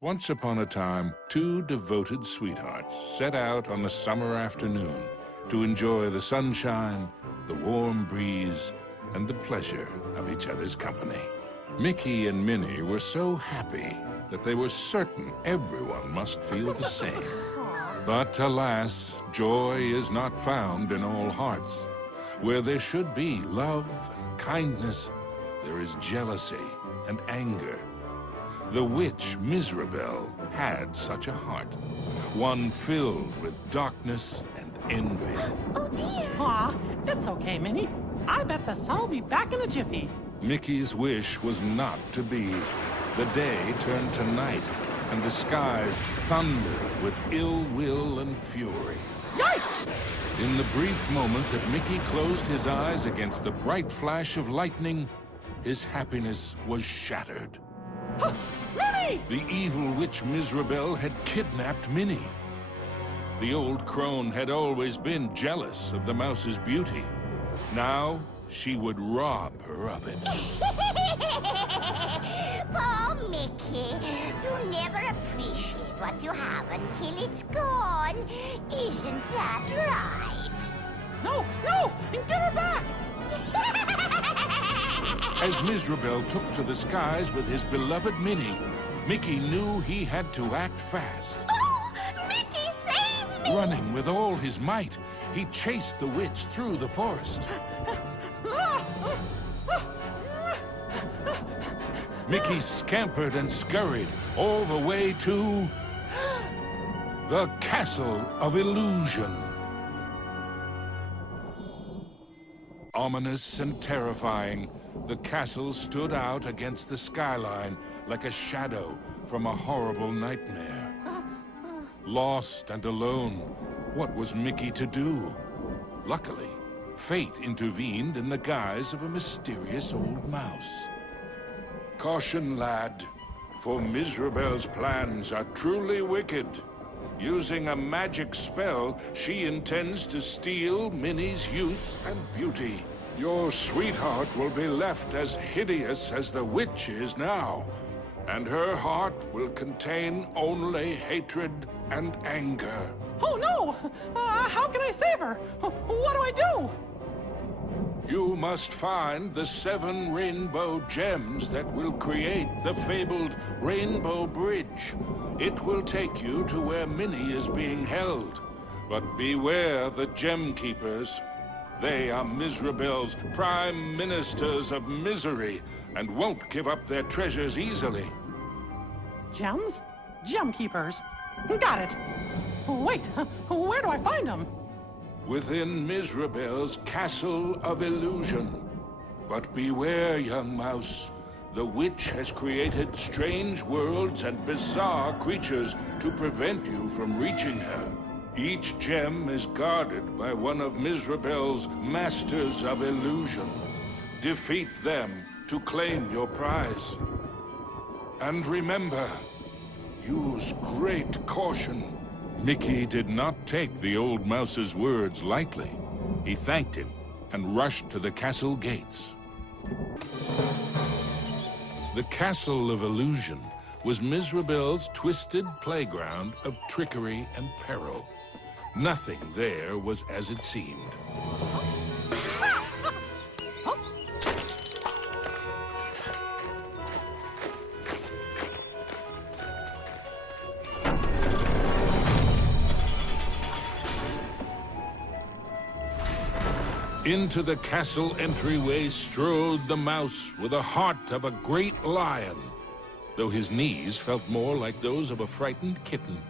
Once upon a time, two devoted sweethearts set out on a summer afternoon to enjoy the sunshine, the warm breeze, and the pleasure of each other's company. Mickey and Minnie were so happy that they were certain everyone must feel the same. But alas, joy is not found in all hearts. Where there should be love and kindness, there is jealousy and anger. The witch Mizrabel had such a heart, one filled with darkness and envy. Oh dear! Aw, it's okay, Minnie. I bet the sun will be back in a jiffy. Mickey's wish was not to be. The day turned to night, and the skies thundered with ill will and fury. Yikes! In the brief moment that Mickey closed his eyes against the bright flash of lightning, his happiness was shattered. Minnie! The evil witch Mizrabel had kidnapped Minnie. The old crone had always been jealous of the mouse's beauty. Now, she would rob her of it. Poor Mickey, you never appreciate what you have until it's gone. Isn't that right? No! Get her back! As Mizrabel took to the skies with his beloved Minnie, Mickey knew he had to act fast. Oh, Mickey, save me! Running with all his might, he chased the witch through the forest. Mickey scampered and scurried all the way to the Castle of Illusion. Ominous and terrifying, the castle stood out against the skyline like a shadow from a horrible nightmare. Lost and alone, what was Mickey to do? Luckily, fate intervened in the guise of a mysterious old mouse. Caution, lad, for Mizrabel's plans are truly wicked. Using a magic spell, she intends to steal Minnie's youth and beauty. Your sweetheart will be left as hideous as the witch is now, and her heart will contain only hatred and anger. Oh no! How can I save her? What do I do? You must find the 7 rainbow gems that will create the fabled Rainbow Bridge. It will take you to where Minnie is being held. But beware the Gem Keepers. They are Mizrabel's prime ministers of misery and won't give up their treasures easily. Gems? Gem keepers. Got it. Wait, where do I find them? Within Mizrabel's Castle of Illusion. But beware, young mouse. The witch has created strange worlds and bizarre creatures to prevent you from reaching her. Each gem is guarded by one of Mizrabel's Masters of Illusion. Defeat them to claim your prize. And remember, use great caution. Mickey did not take the old mouse's words lightly. He thanked him and rushed to the castle gates. The Castle of Illusion was Mizrabel's twisted playground of trickery and peril. Nothing there was as it seemed. Into the castle entryway strode the mouse with the heart of a great lion, though his knees felt more like those of a frightened kitten.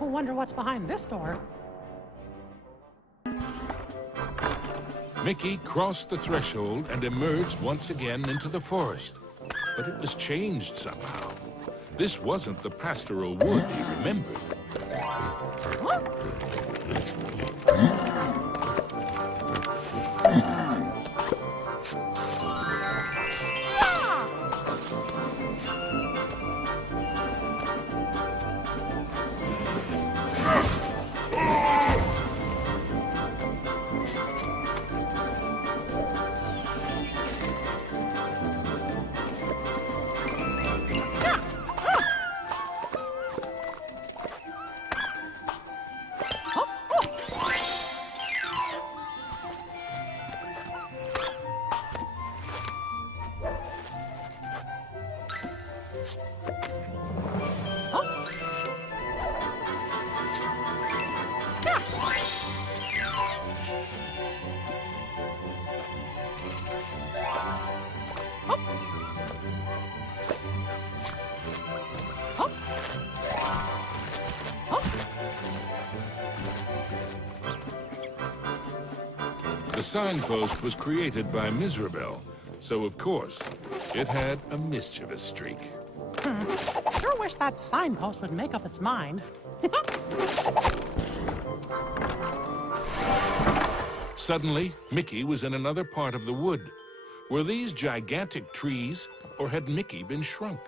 Wonder what's behind this door. Mickey crossed the threshold and emerged once again into the forest. But it was changed somehow. This wasn't the pastoral wood he remembered. Huh? The signpost was created by Mizrabel, so of course, it had a mischievous streak. Sure wish that signpost would make up its mind. Suddenly, Mickey was in another part of the wood. Were these gigantic trees, or had Mickey been shrunk?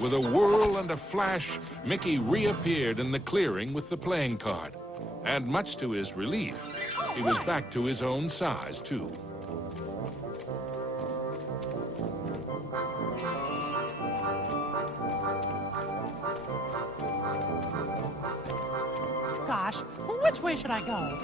With a whirl and a flash, Mickey reappeared in the clearing with the playing card. And much to his relief, he was back to his own size, too. Gosh, which way should I go?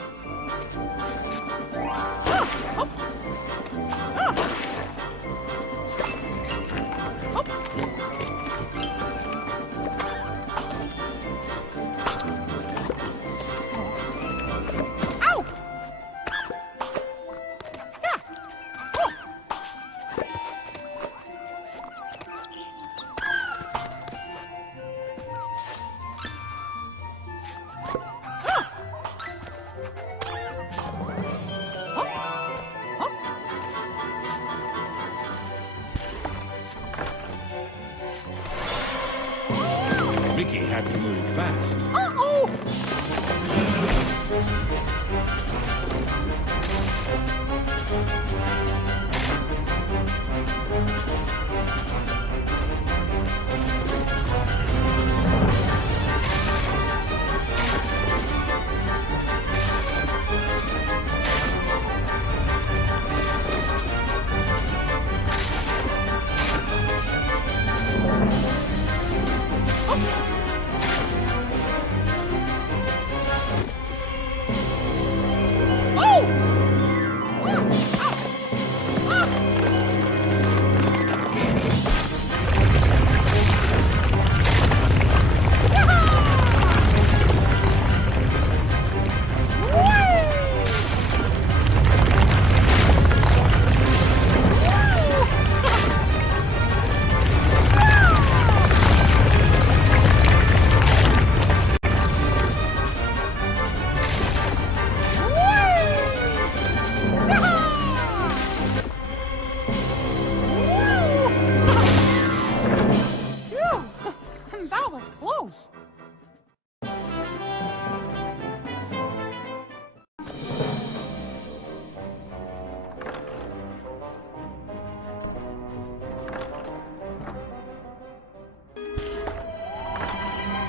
Mickey had to move fast.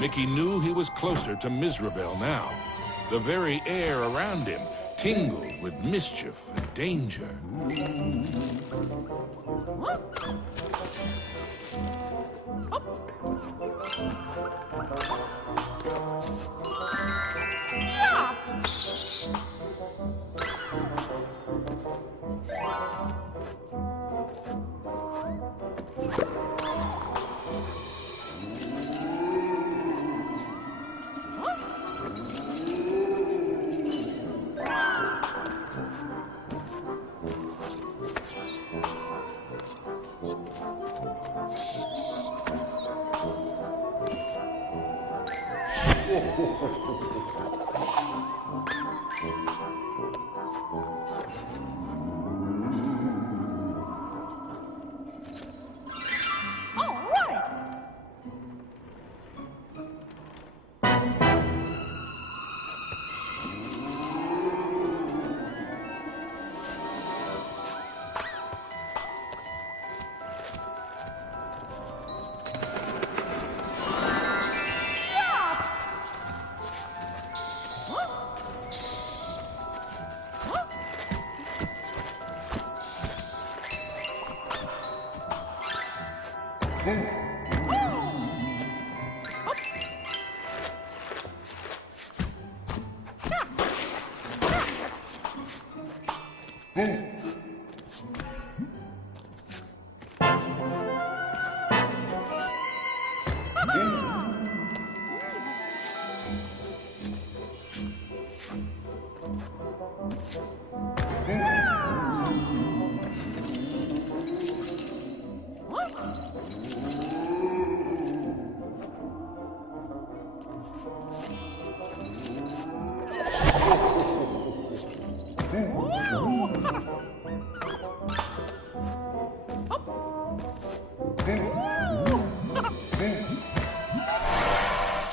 Mickey knew he was closer to Mizrabel now. The very air around him tingled with mischief and danger.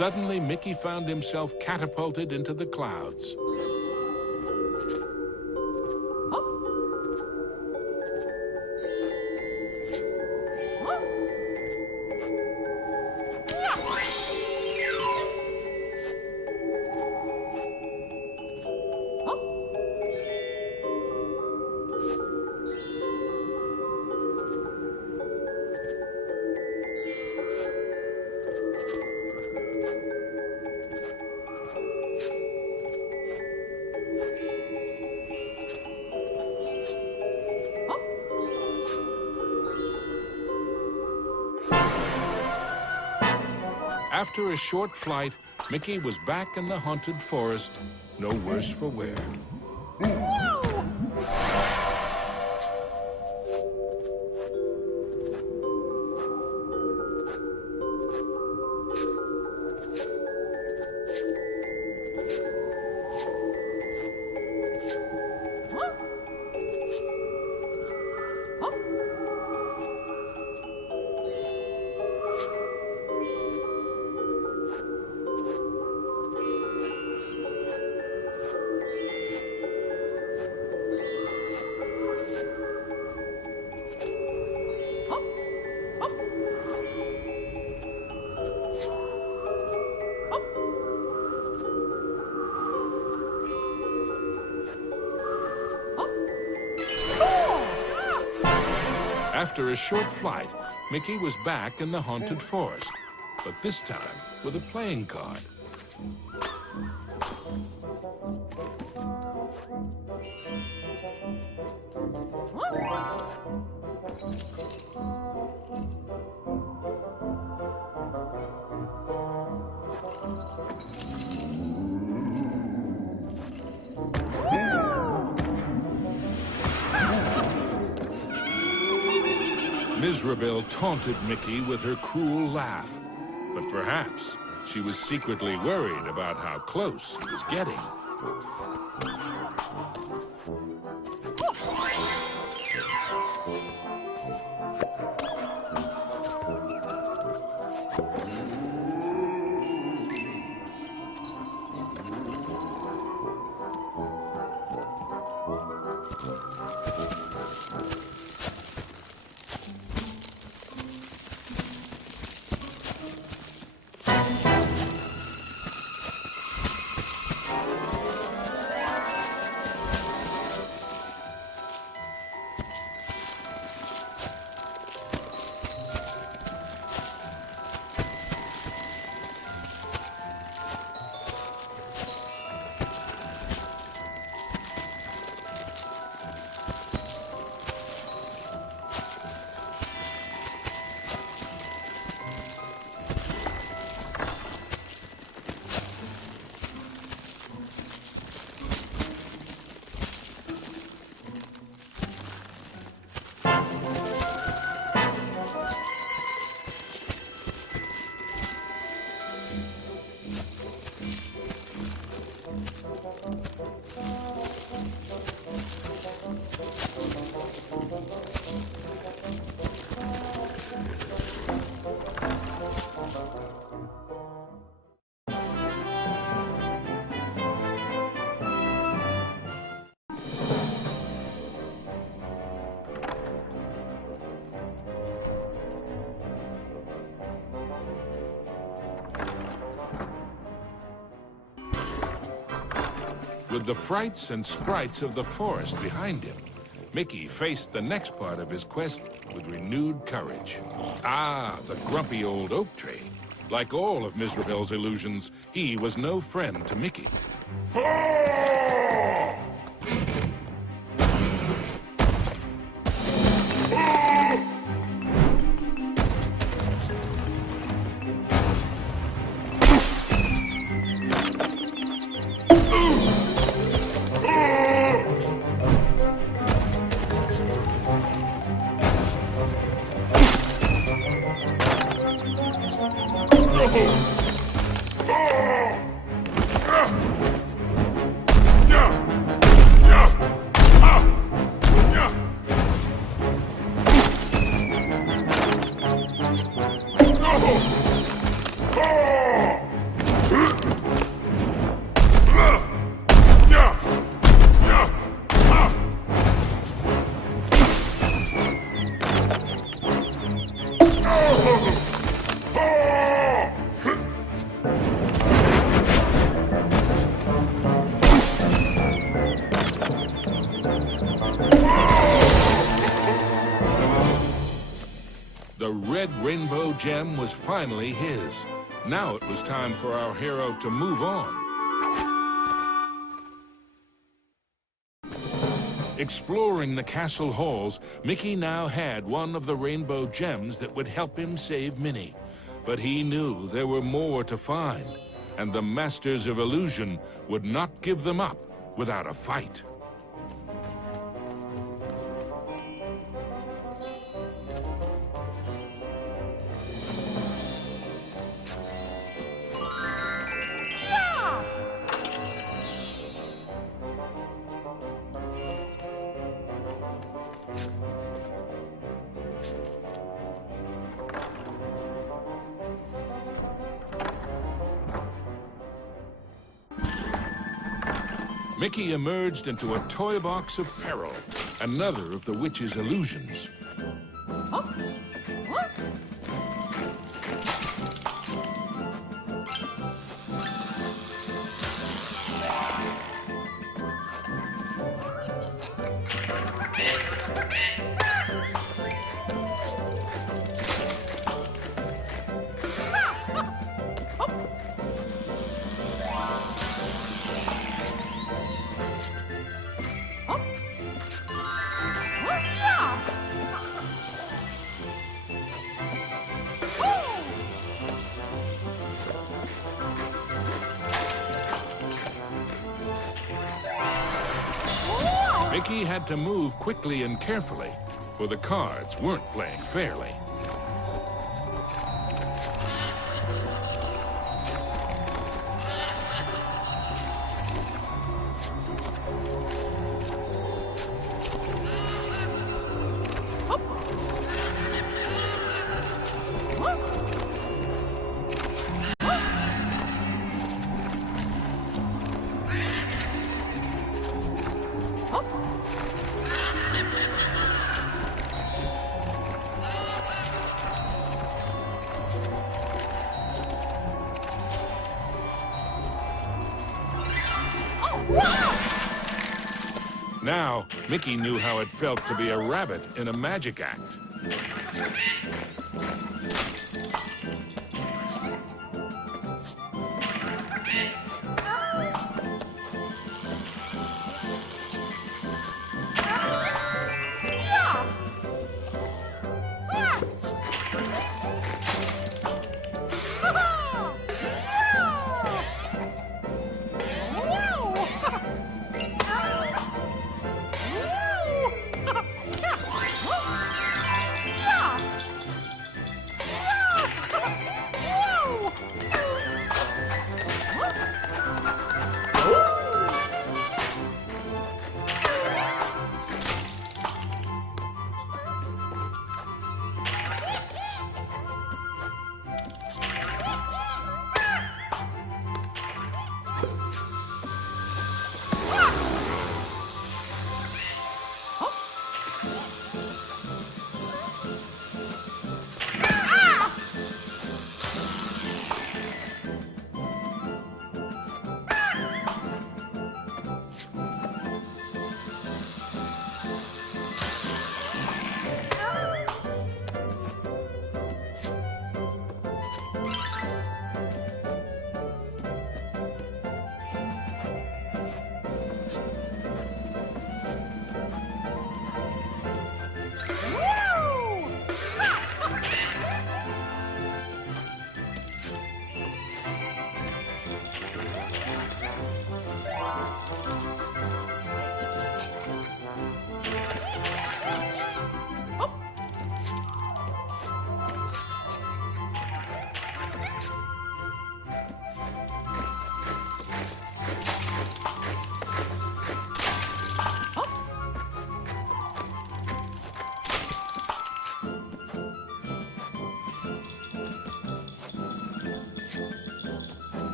Suddenly, Mickey found himself catapulted into the clouds. After a short flight, Mickey was back in the haunted forest, no worse for wear. After a short flight, Mickey was back in the haunted forest, but this time with a playing card. Mizrabel taunted Mickey with her cruel laugh, but perhaps she was secretly worried about how close he was getting. With the frights and sprites of the forest behind him, Mickey faced the next part of his quest with renewed courage. Ah, the grumpy old oak tree. Like all of Mizrabel's illusions, he was no friend to Mickey. The red rainbow gem was finally his. Now it was time for our hero to move on. Exploring the castle halls, Mickey now had one of the rainbow gems that would help him save Minnie. But he knew there were more to find, and the Masters of Illusion would not give them up without a fight. Mickey emerged into a toy box of peril, another of the witch's illusions. Mickey had to move quickly and carefully, for the cards weren't playing fairly. Now, Mickey knew how it felt to be a rabbit in a magic act.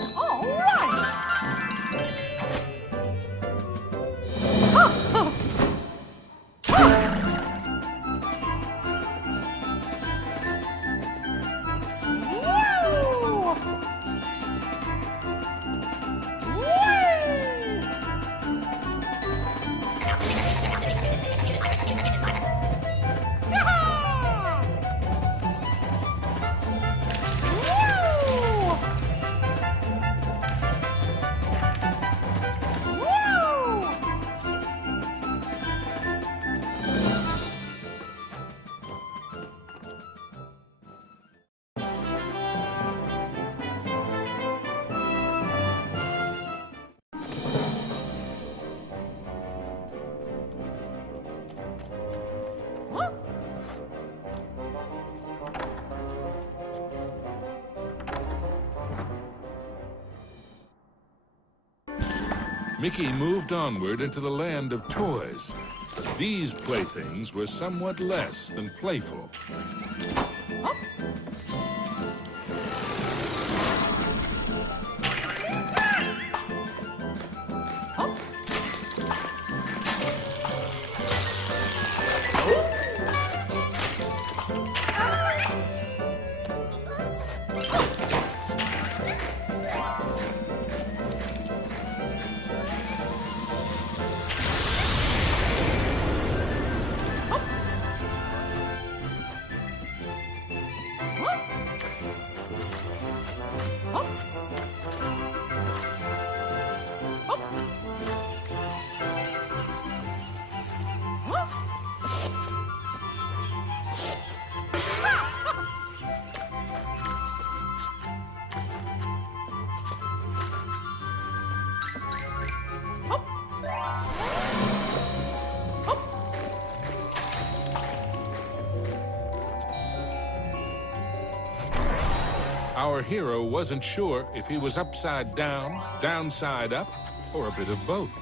All right! Mickey moved onward into the land of toys. These playthings were somewhat less than playful. Our hero wasn't sure if he was upside down, downside up, or a bit of both.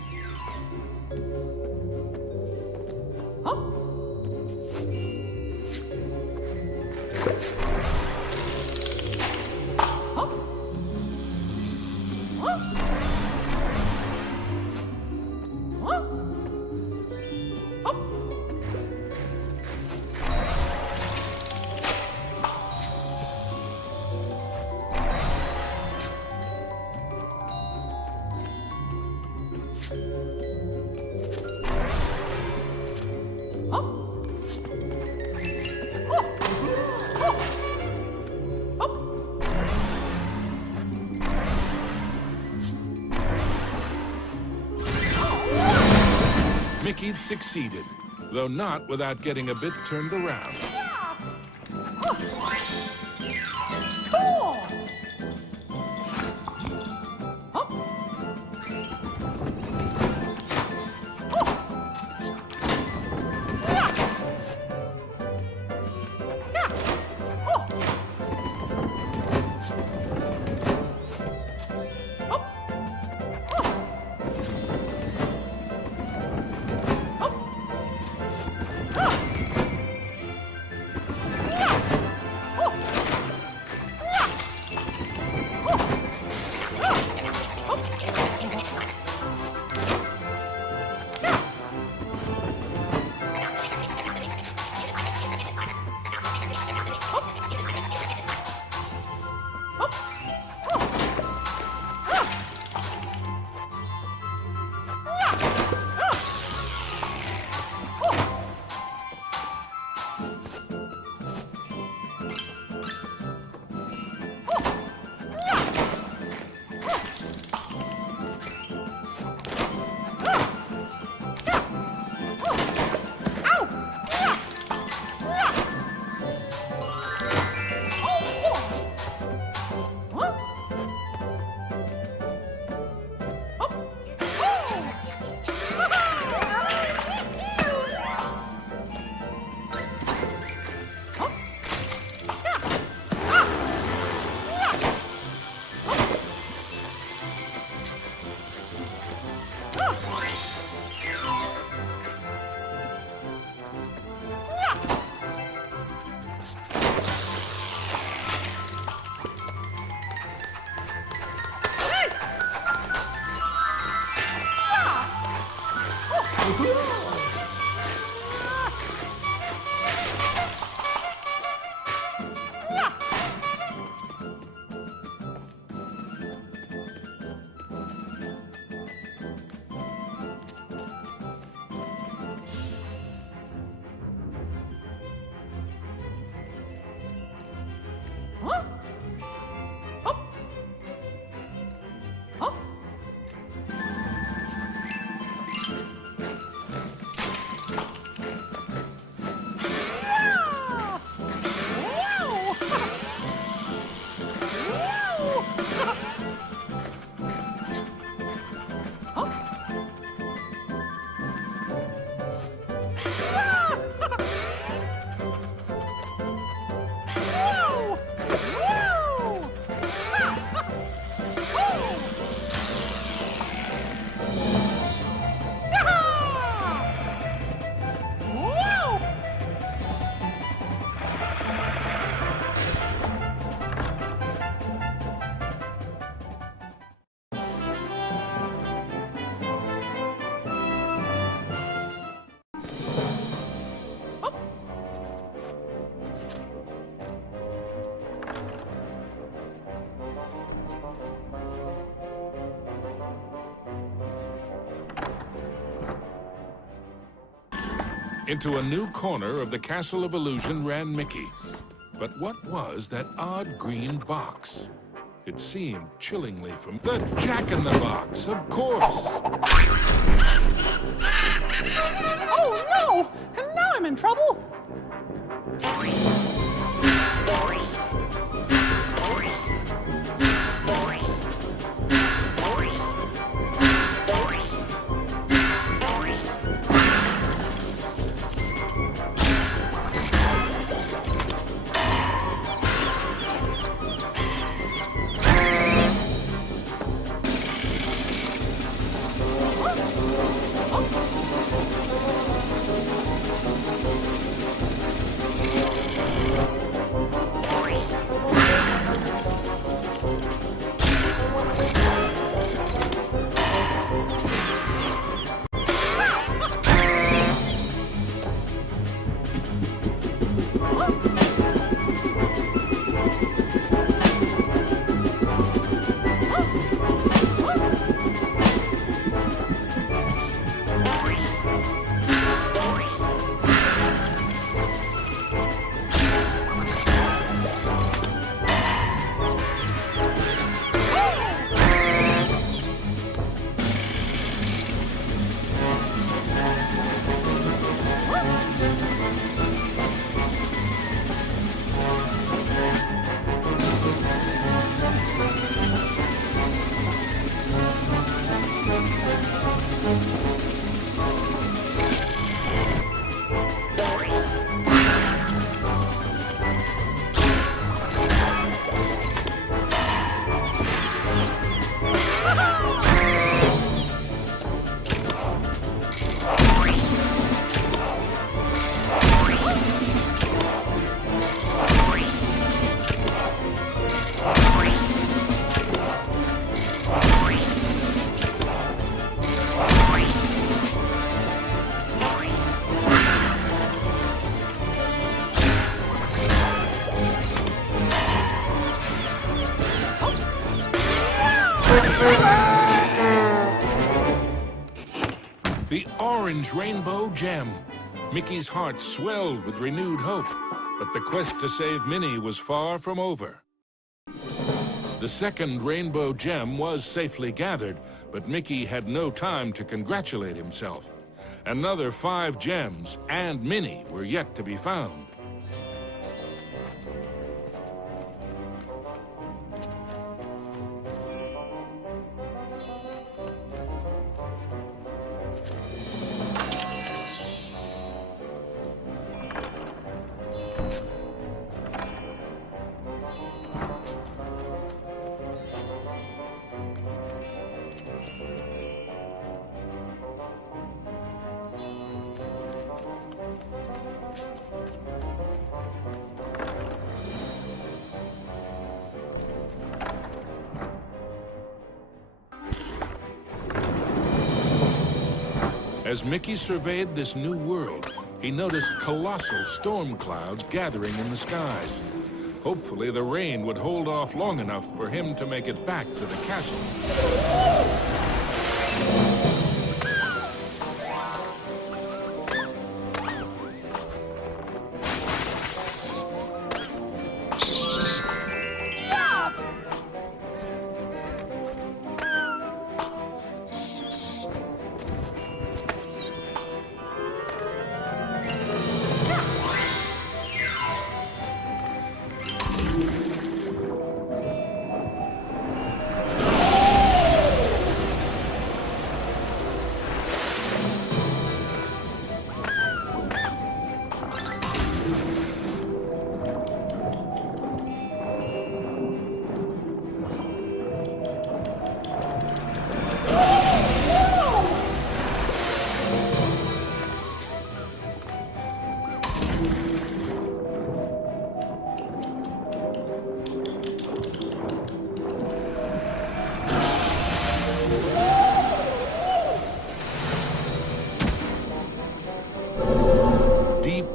Mickey'd succeeded, though not without getting a bit turned around. Cool! Into a new corner of the Castle of Illusion ran Mickey. But what was that odd green box? It seemed chillingly from the Jack-in-the-Box, of course. Oh no! Now I'm in trouble! The orange rainbow gem. Mickey's heart swelled with renewed hope, but the quest to save Minnie was far from over. The second rainbow gem was safely gathered, but Mickey had no time to congratulate himself. Another 5 gems and Minnie were yet to be found. As Mickey surveyed this new world, he noticed colossal storm clouds gathering in the skies. Hopefully, the rain would hold off long enough for him to make it back to the castle.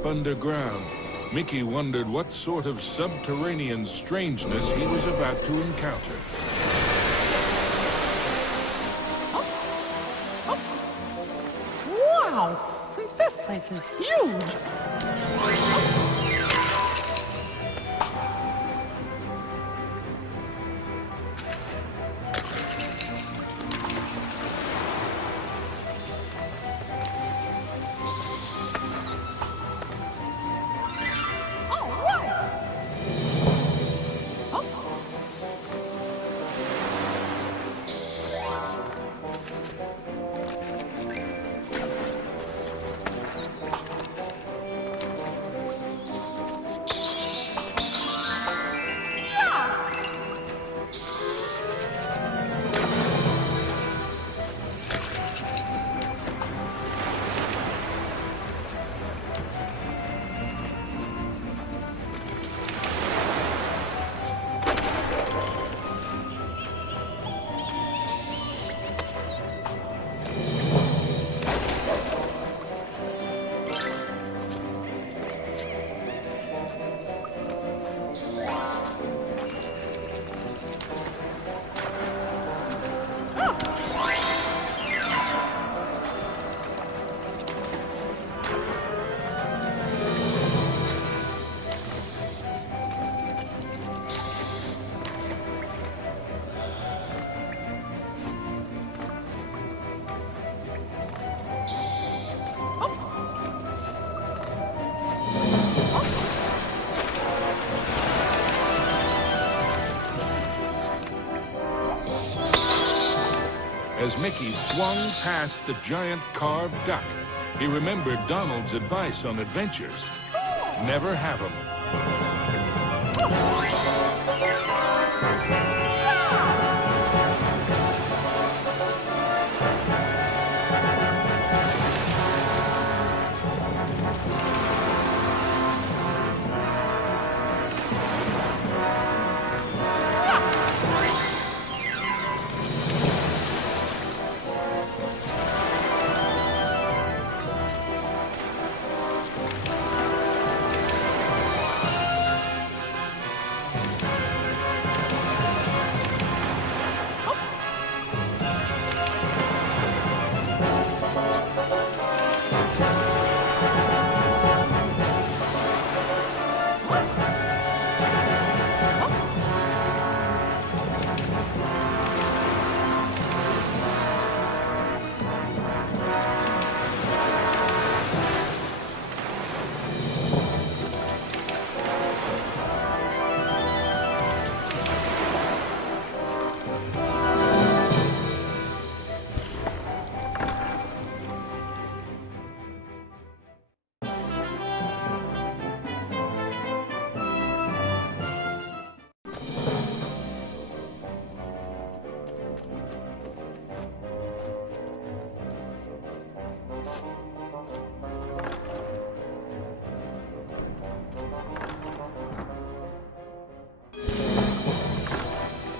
Underground, Mickey wondered what sort of subterranean strangeness he was about to encounter. Wow! This place is huge. As Mickey swung past the giant carved duck, he remembered Donald's advice on adventures. Never have 'em.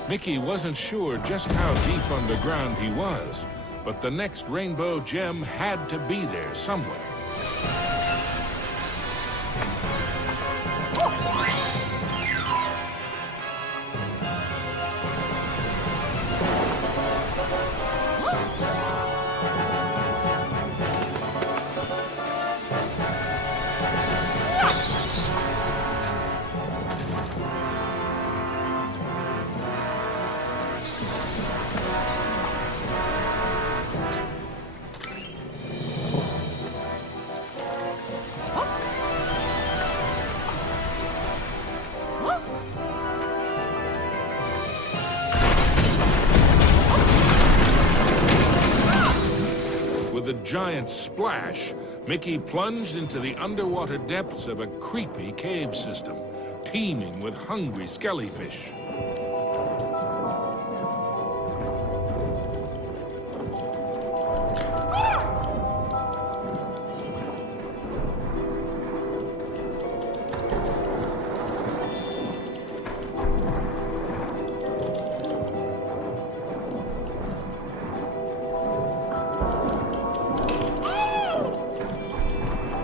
Mickey wasn't sure just how deep underground he was, but the next rainbow gem had to be there somewhere. With a giant splash, Mickey plunged into the underwater depths of a creepy cave system, teeming with hungry skellyfish.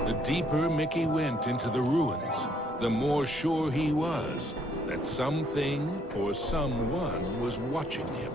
The deeper Mickey went into the ruins, the more sure he was that something or someone was watching him.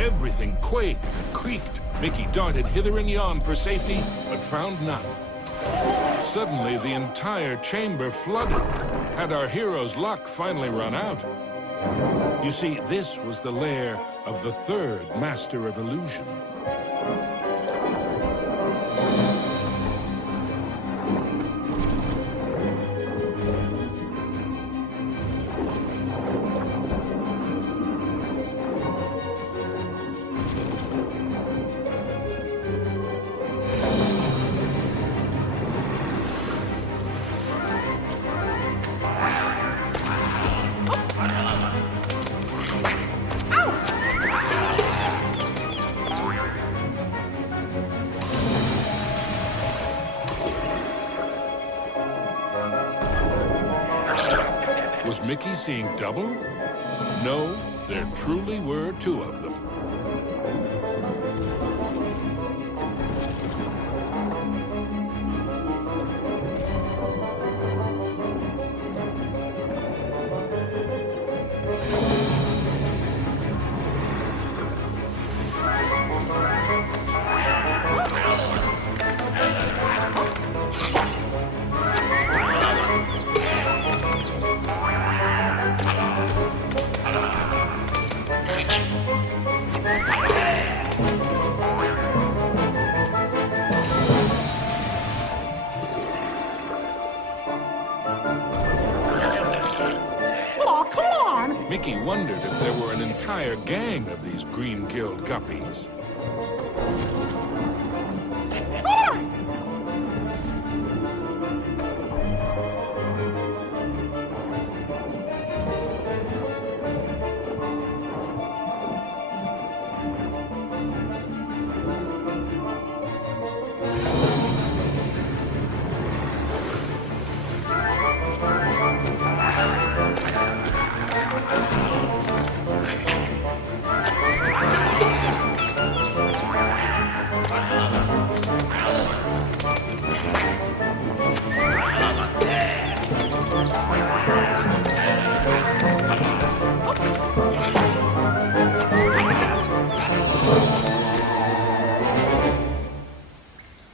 Everything quaked and creaked. Mickey darted hither and yon for safety, but found none. Suddenly, the entire chamber flooded. Had our hero's luck finally run out? You see, this was the lair of the third Master of Illusion. Was Mickey seeing double? No, there truly were two of them. Mickey wondered if there were an entire gang of these green-gilled guppies.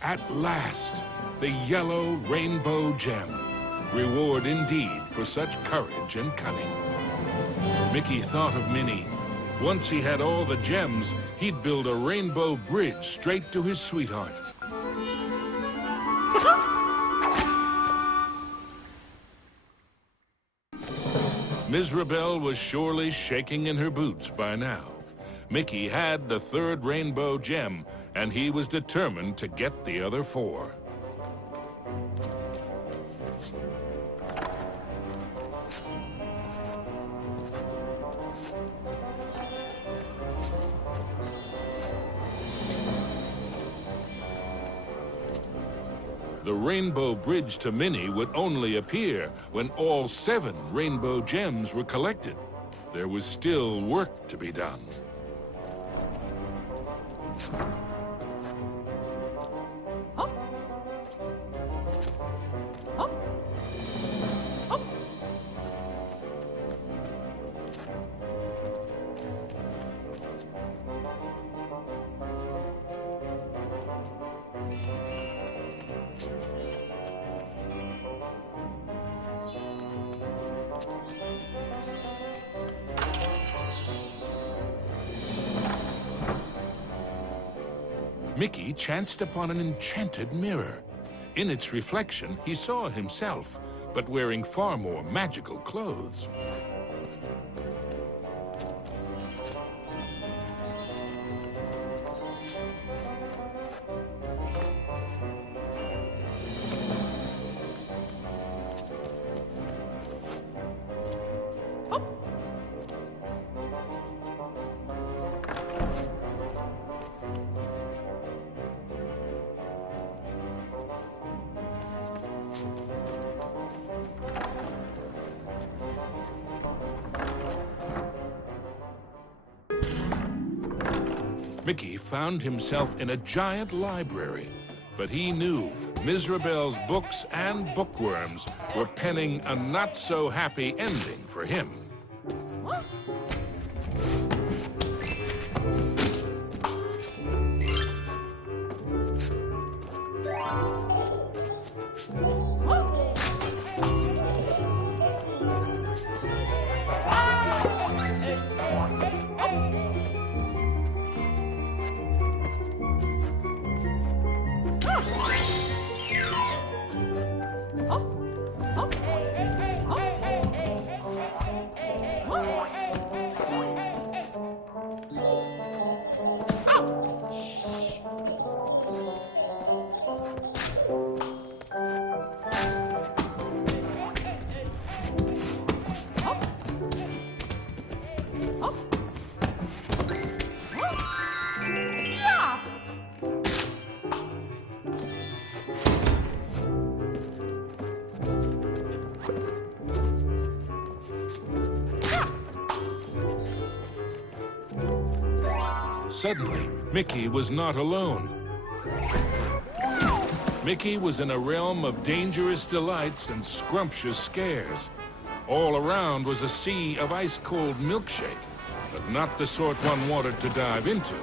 At last, the yellow rainbow gem. Reward indeed for such courage and cunning. Mickey thought of Minnie. Once he had all the gems, he'd build a rainbow bridge straight to his sweetheart. Mizrabel was surely shaking in her boots by now. Mickey had the third rainbow gem, and he was determined to get the other 4. The rainbow bridge to Minnie would only appear when all 7 rainbow gems were collected. There was still work to be done. Up. Up. Up. Mickey chanced upon an enchanted mirror. In its reflection, he saw himself, but wearing far more magical clothes. Mickey found himself in a giant library, but he knew Mizrabel's books and bookworms were penning a not-so-happy ending for him. Suddenly, Mickey was not alone. Mickey was in a realm of dangerous delights and scrumptious scares. All around was a sea of ice-cold milkshake, but not the sort one wanted to dive into.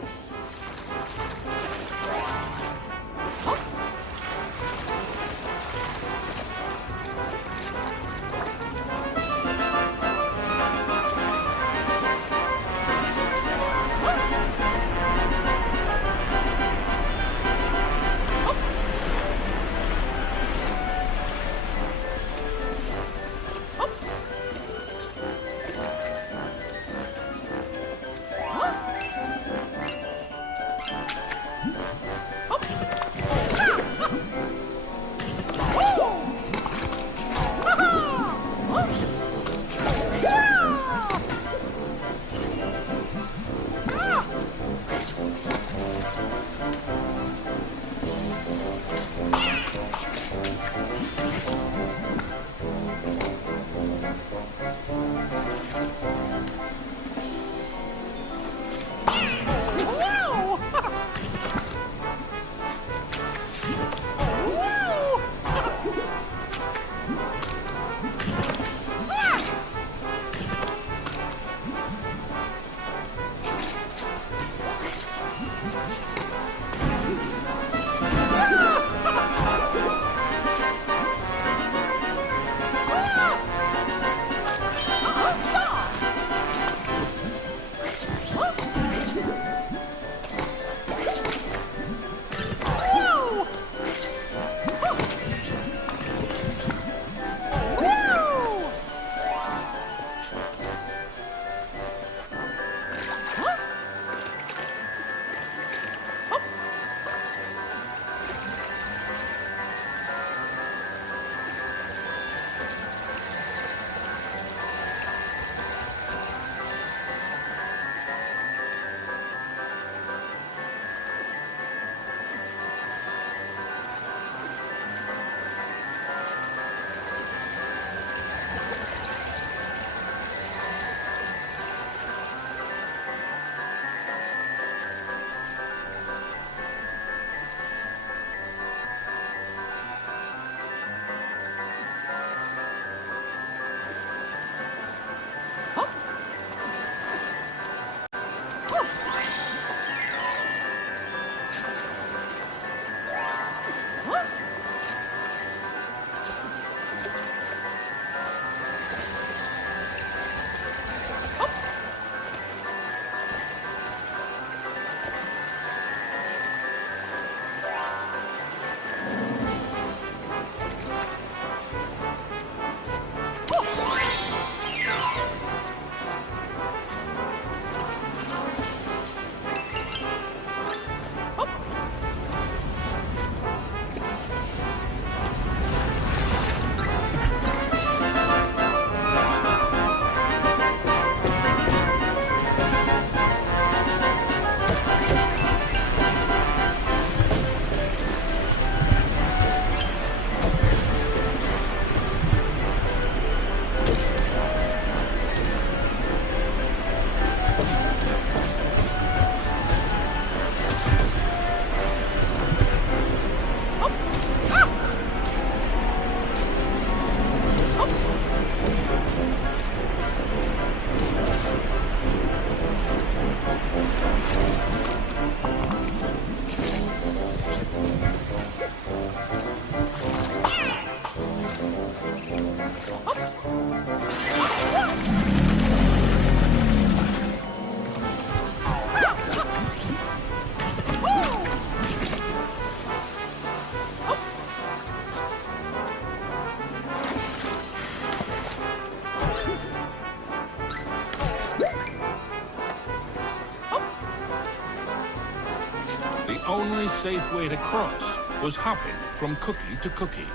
The only safe way to cross was hopping from cookie to cookie.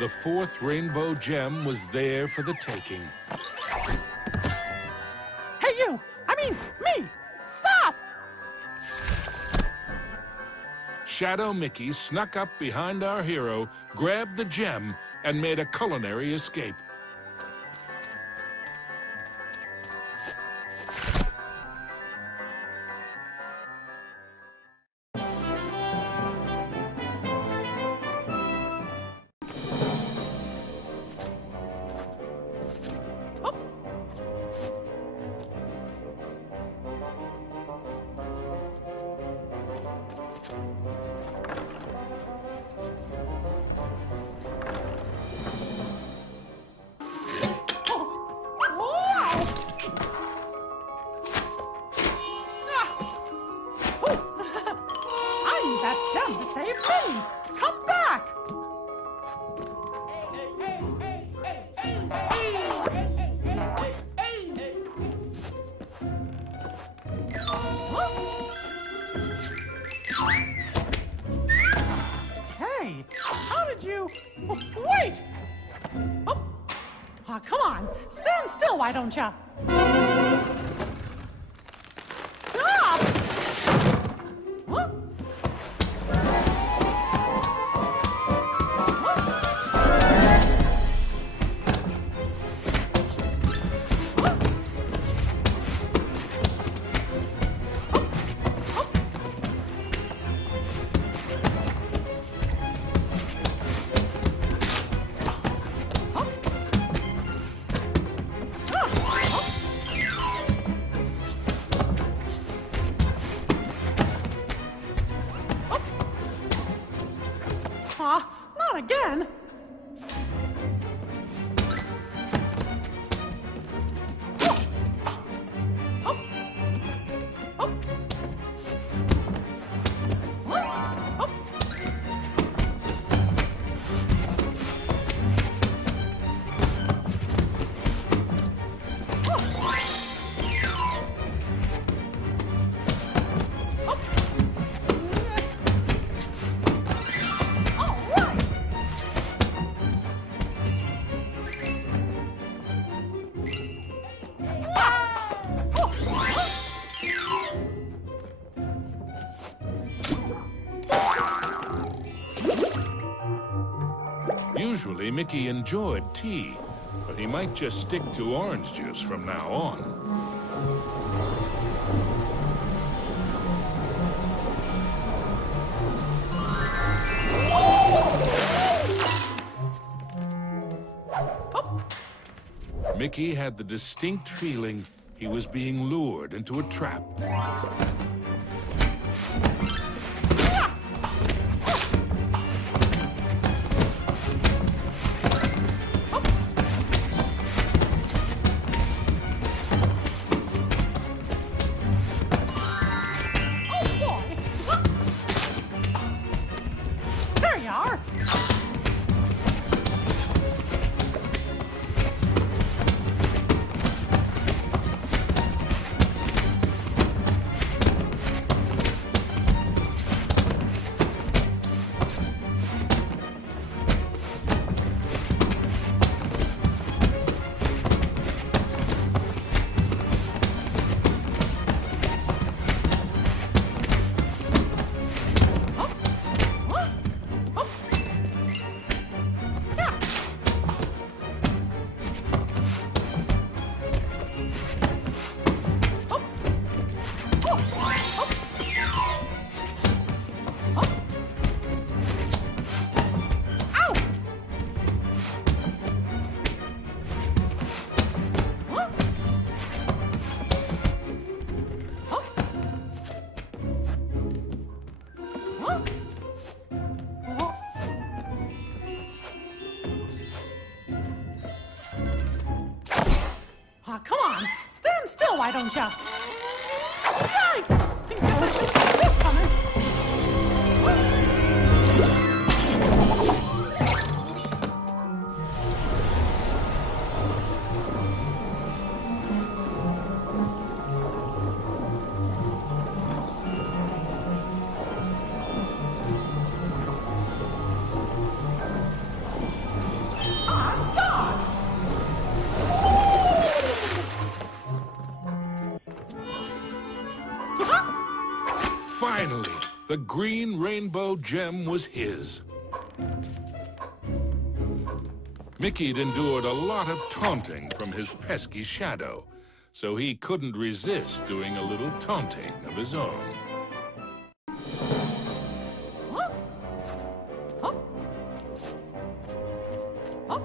The fourth rainbow gem was there for the taking. Hey, you! I mean, me! Stop! Shadow Mickey snuck up behind our hero, grabbed the gem, and made a culinary escape. To save me! Come back! Hey, how did you... Wait! Oh. Aw, come on, stand still, why don't ya? Stop! Huh? Not again! Usually, Mickey enjoyed tea, but he might just stick to orange juice from now on. Mickey had the distinct feeling he was being lured into a trap. Aw, come on. Stand still, why don't ya? Yikes! I guess I should have seen this coming. Finally, the green rainbow gem was his. Mickey'd endured a lot of taunting from his pesky shadow, so he couldn't resist doing a little taunting of his own. Huh? Huh? Huh?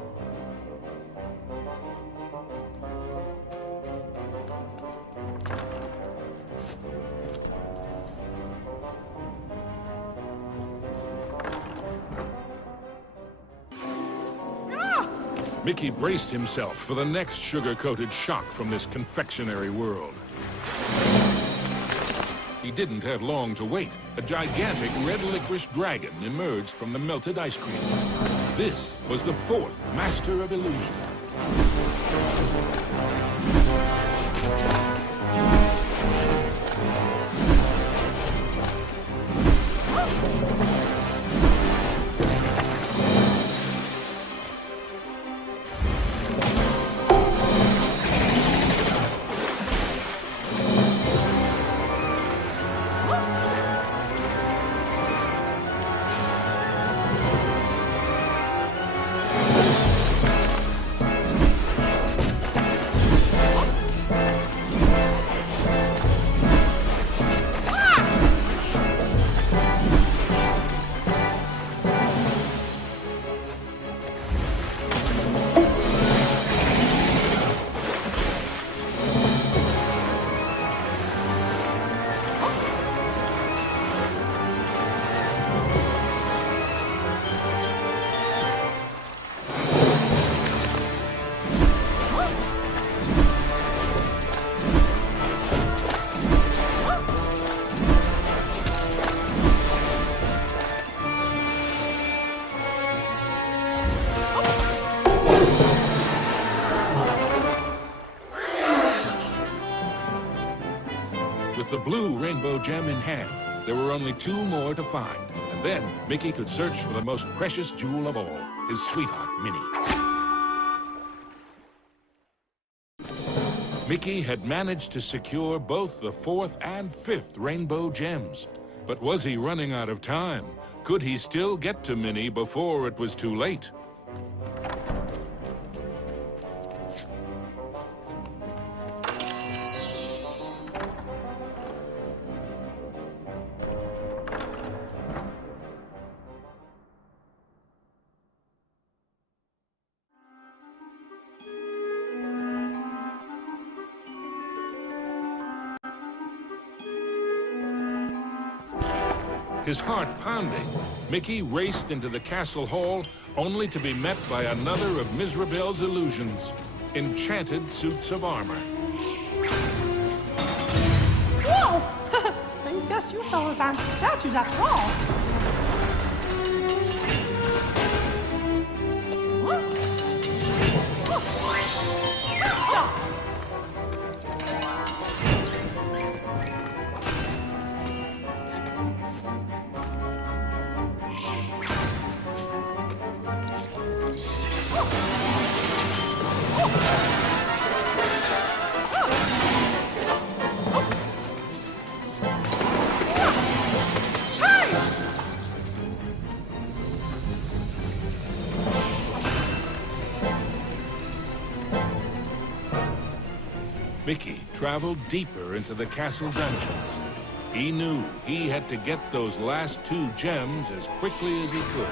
Mickey braced himself for the next sugar-coated shock from this confectionery world. He didn't have long to wait. A gigantic red licorice dragon emerged from the melted ice cream. This was the fourth Master of Illusion. With the blue rainbow gem in hand, there were only two more to find. And then Mickey could search for the most precious jewel of all, his sweetheart, Minnie. Mickey had managed to secure both the fourth and fifth rainbow gems. But was he running out of time? Could he still get to Minnie before it was too late? His heart pounding, Mickey raced into the castle hall only to be met by another of Mizrabel's illusions, enchanted suits of armor. Whoa! I guess you fellas aren't statues after all. Mickey traveled deeper into the castle dungeons. He knew he had to get those last two gems as quickly as he could.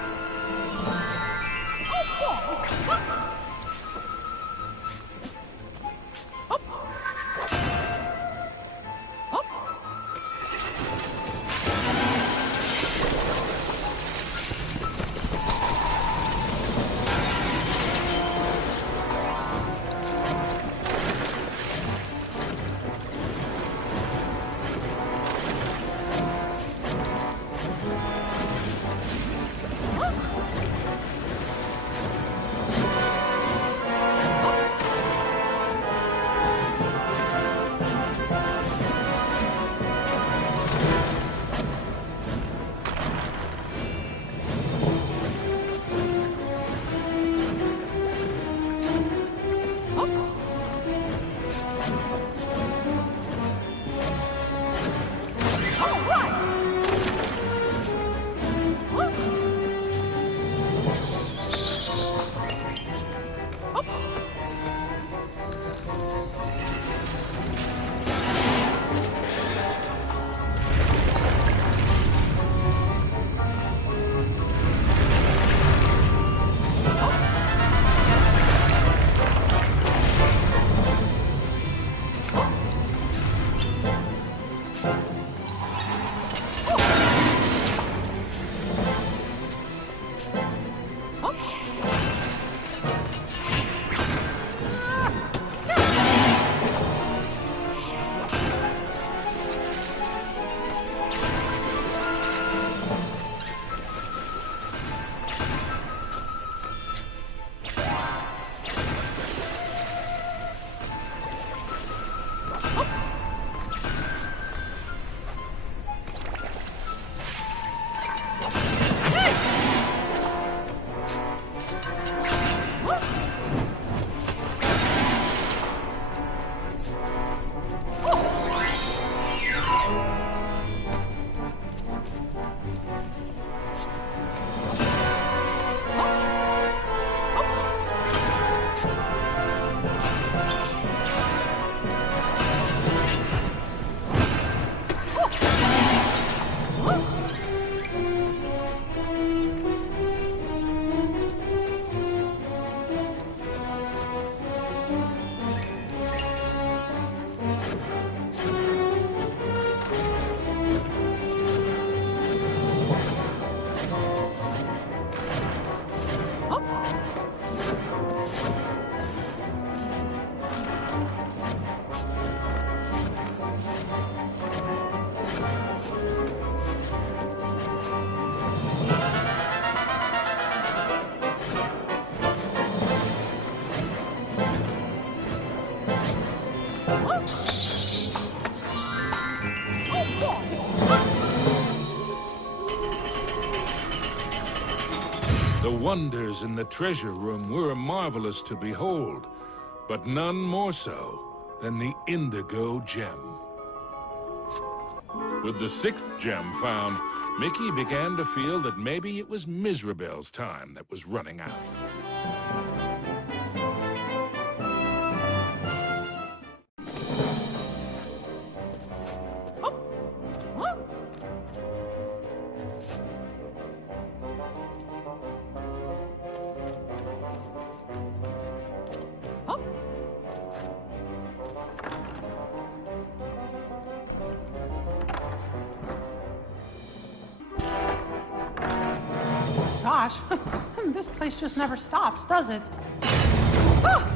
The wonders in the treasure room were marvelous to behold, but none more so than the indigo gem. With the sixth gem found, Mickey began to feel that maybe it was Mizrabel's time that was running out. Gosh, this place just never stops, does it? Ah!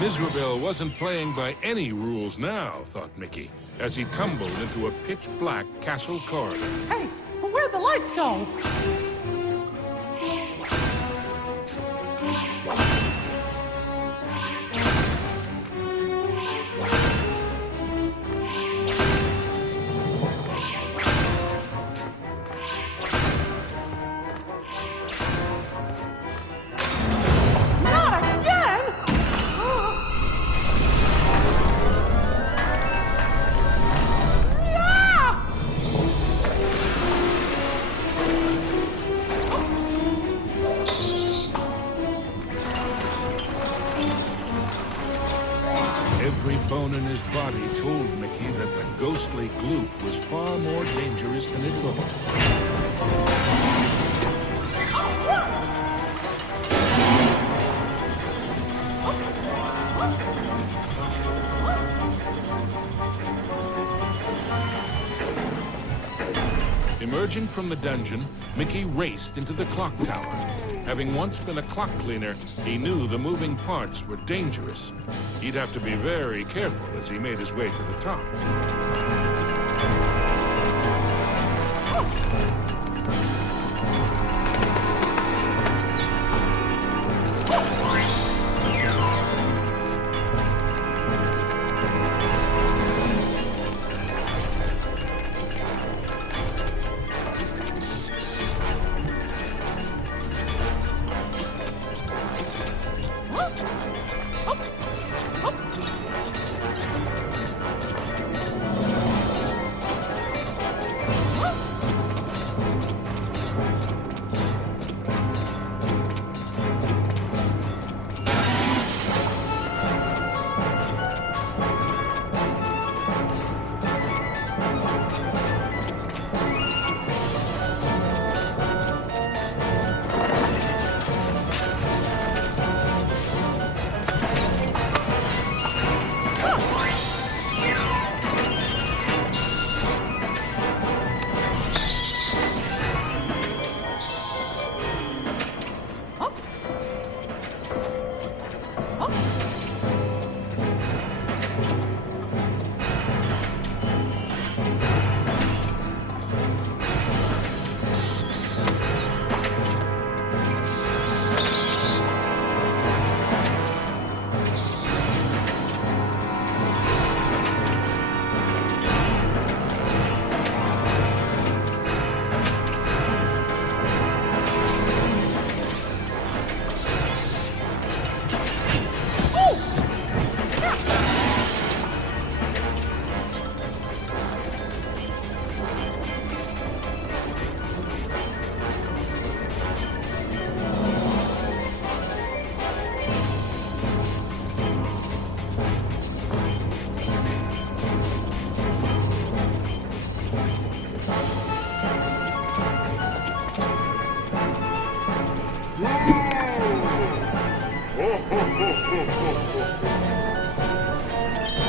Mizrabel wasn't playing by any rules now, thought Mickey, as he tumbled into a pitch-black castle corridor. Hey, where'd the lights go? Every bone in his body told Mickey that the ghostly gloop was far more dangerous than it looked. Emerging from the dungeon, Mickey raced into the clock tower. Having once been a clock cleaner, he knew the moving parts were dangerous. He'd have to be very careful as he made his way to the top.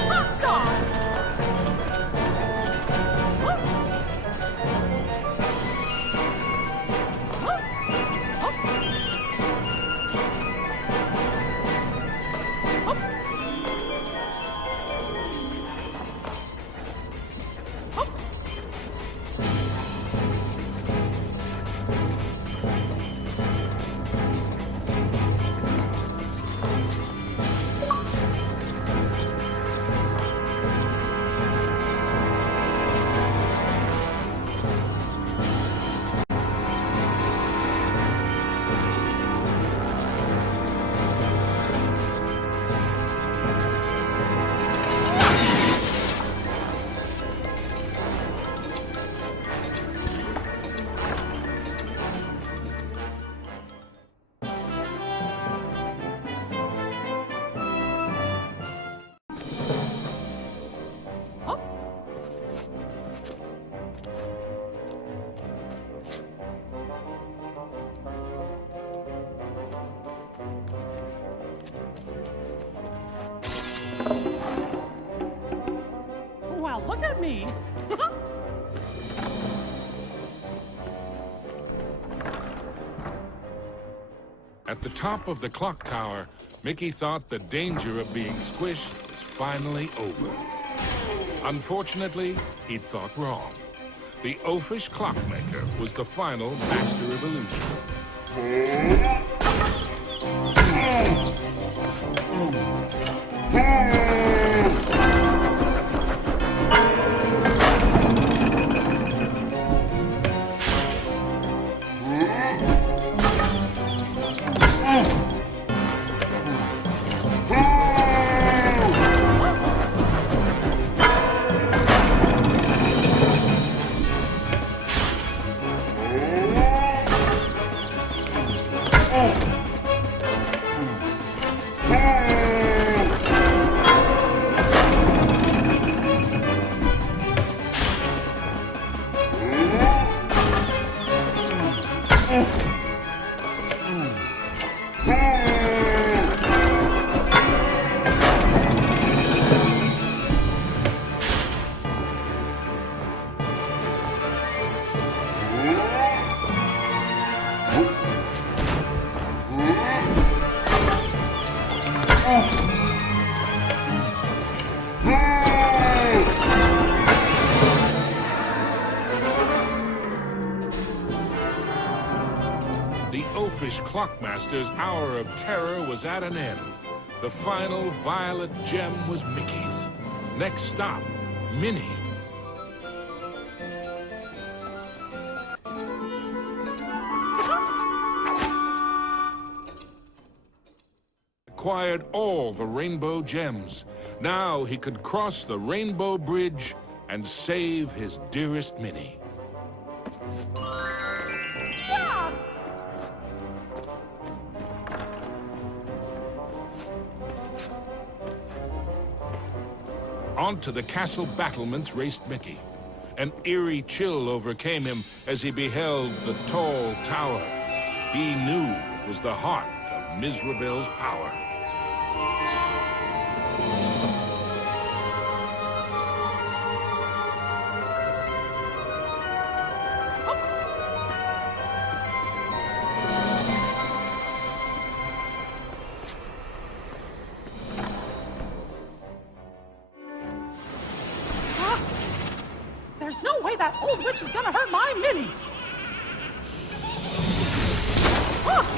Hot dog! Well, look at me. At the top of the clock tower, Mickey thought the danger of being squished was finally over. Unfortunately, he'd thought wrong. The oafish clockmaker was the final master of illusion. The oafish clockmaster's hour of terror was at an end. The final violet gem was Mickey's. Next stop, Minnie. Acquired all the rainbow gems. Now he could cross the Rainbow Bridge and save his dearest Minnie. Yeah! Onto the castle battlements raced Mickey. An eerie chill overcame him as he beheld the tall tower. He knew it was the heart of Mizrabel's power. There's no way that old witch is gonna hurt my Minnie! Ah!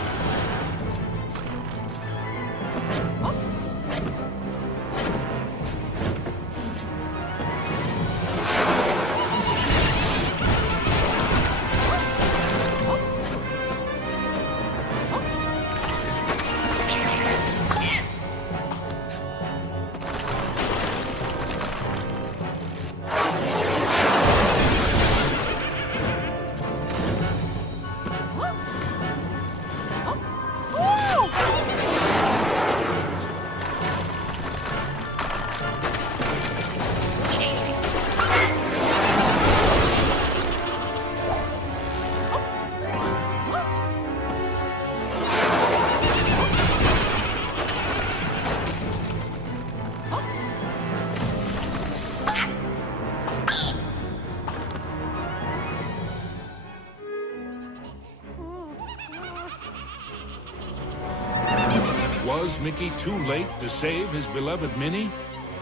Was Mickey too late to save his beloved Minnie?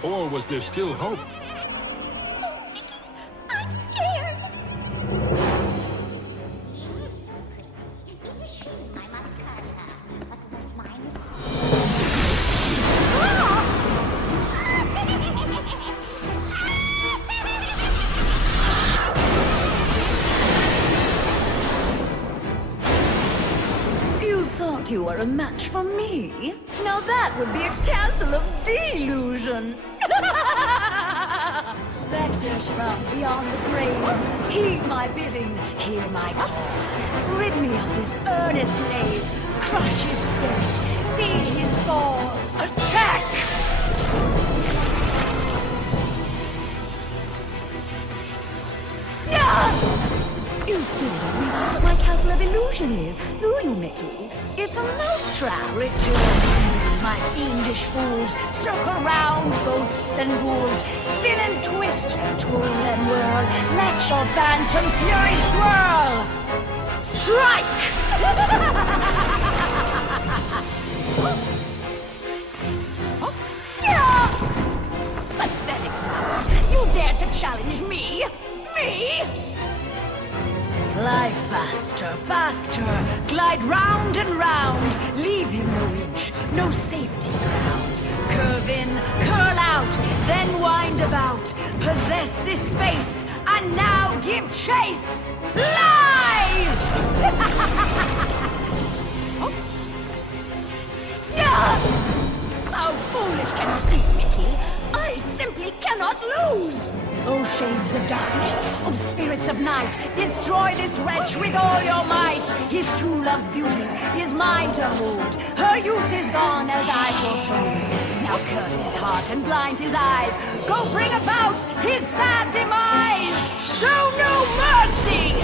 Or was there still hope? Oh, Mickey, I'm scared. Yes, pretty. It's a shame I must curse her. But what's mine is... You thought you were a match for me? Now that would be a castle of delusion. Spectres from beyond the grave, heed my bidding, hear my call. Rid me of this earnest slave, crush his spirit, be his fall. Attack! You still don't realize what my castle of illusion is, do you, Mickey? It's a mousetrap. Return to me, my fiendish fools. Circle round, ghosts and ghouls. Spin and twist, twirl and whirl. Let your phantom fury swirl. Strike! Pathetic mouse! You dare to challenge me? Me? Fly faster, faster, glide round and round. Leave him no inch, no safety ground. Curve in, curl out, then wind about. Possess this space, and now give chase. Fly! How foolish can you be, Mickey? I simply cannot lose! O shades of darkness, O spirits of night, destroy this wretch with all your might! His true love's beauty is mine to hold. Her youth is gone as I foretold. Now curse his heart and blind his eyes. Go bring about his sad demise! Show no mercy!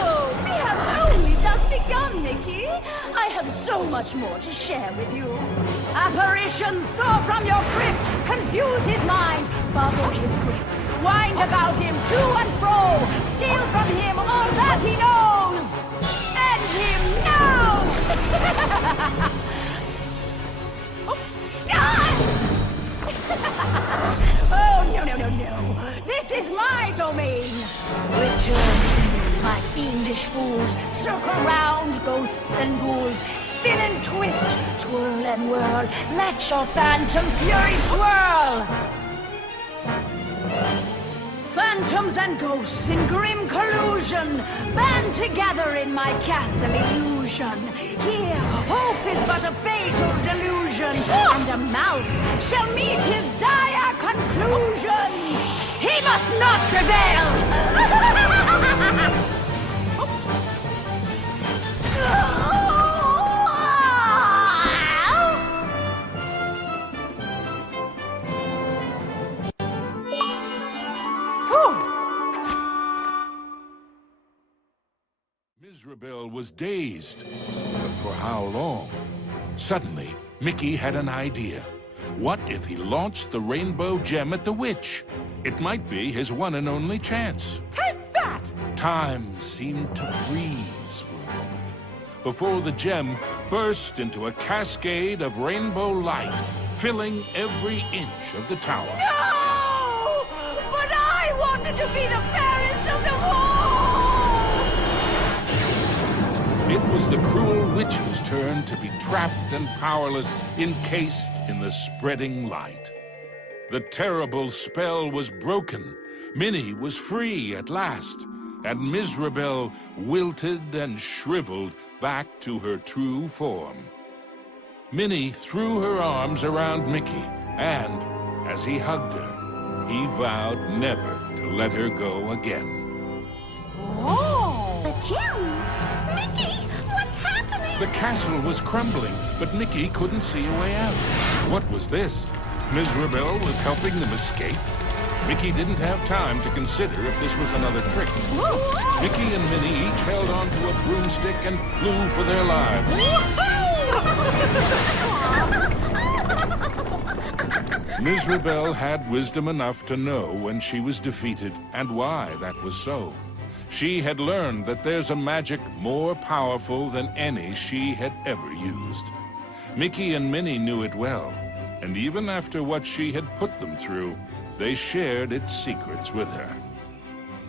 Oh, we have only just begun, Mickey. I have so much more to share with you. Apparitions soar from your crypt, confuse his mind, boggle his grip. Wind about him to and fro, steal from him all that he knows. End him now! Oh, no, no, no, no. This is my domain. Return to me, my fiendish fools. Circle round, ghosts and ghouls. Spin and twist, twirl and whirl. Let your phantom fury swirl. Phantoms and ghosts in grim collusion band together in my castle illusion. Here, hope is but a fatal delusion, and a mouse shall meet his dire conclusion. He must not prevail! Mizrabel was dazed, but for how long? Suddenly, Mickey had an idea. What if he launched the rainbow gem at the witch? It might be his one and only chance. Take that! Time seemed to freeze for a moment, before the gem burst into a cascade of rainbow light, filling every inch of the tower. No! But I wanted to be the fairest of them all! It was the cruel witch's turn to be trapped and powerless, encased in the spreading light. The terrible spell was broken. Minnie was free at last, and Mizrabel wilted and shriveled back to her true form. Minnie threw her arms around Mickey, and as he hugged her, he vowed never to let her go again. Whoa! The gem? Mickey, what's happening? The castle was crumbling, but Mickey couldn't see a way out. What was this? Mizrabel was helping them escape? Mickey didn't have time to consider if this was another trick. Whoa. Mickey and Minnie each held onto a broomstick and flew for their lives. Mizrabel had wisdom enough to know when she was defeated and why that was so. She had learned that there's a magic more powerful than any she had ever used. Mickey and Minnie knew it well, and even after what she had put them through, they shared its secrets with her.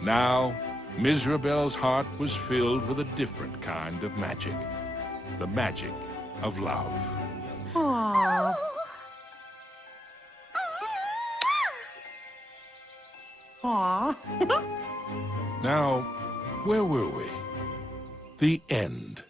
Now, Mizrabel's heart was filled with a different kind of magic. The magic of love. Aww. Aww. Now, where were we? The end.